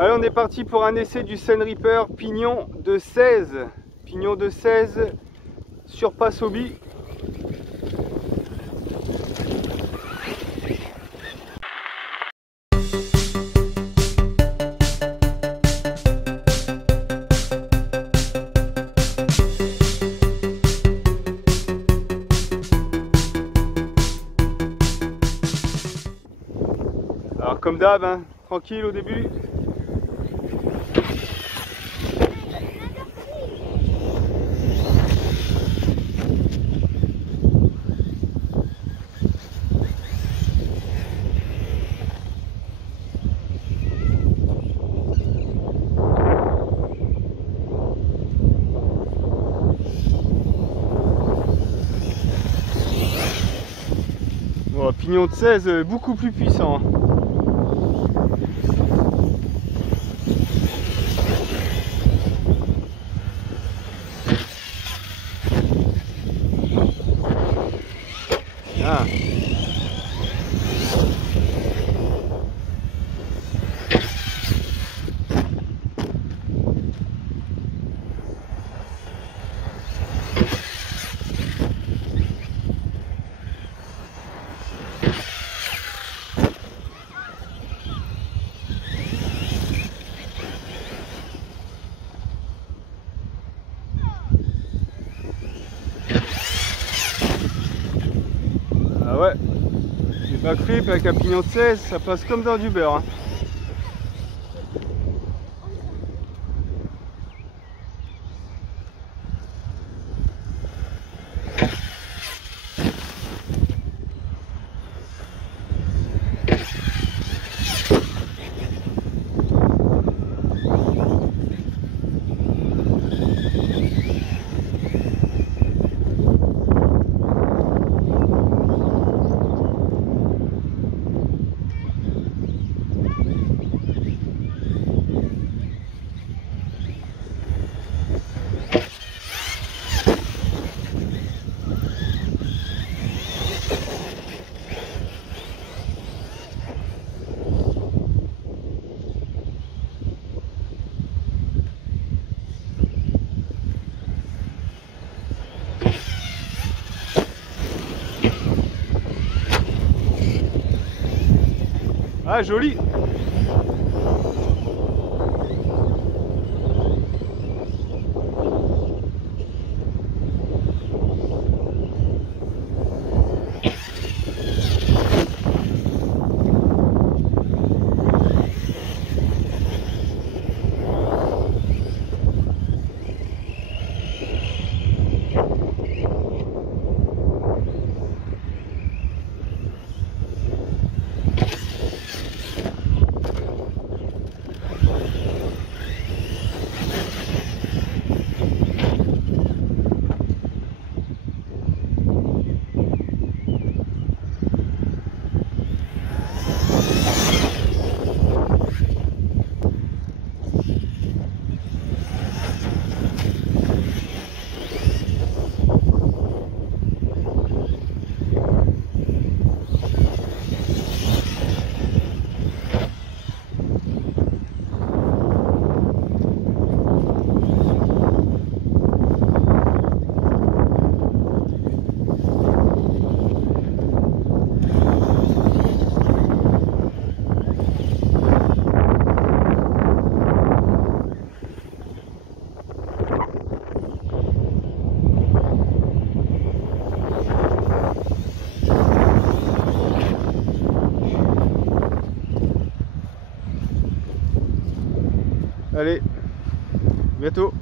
Allez, on est parti pour un essai du reeper pignon de 16. Pignon de 16, surpasse hobby. Alors comme d'hab, hein, tranquille au début. Bon, pignon de 16, beaucoup plus puissant. Hein. Ah. Ah ouais, j'ai pas cru qu'avec un pignon de 16, ça passe comme dans du beurre. Hein. Ah, joli! Allez, bientôt.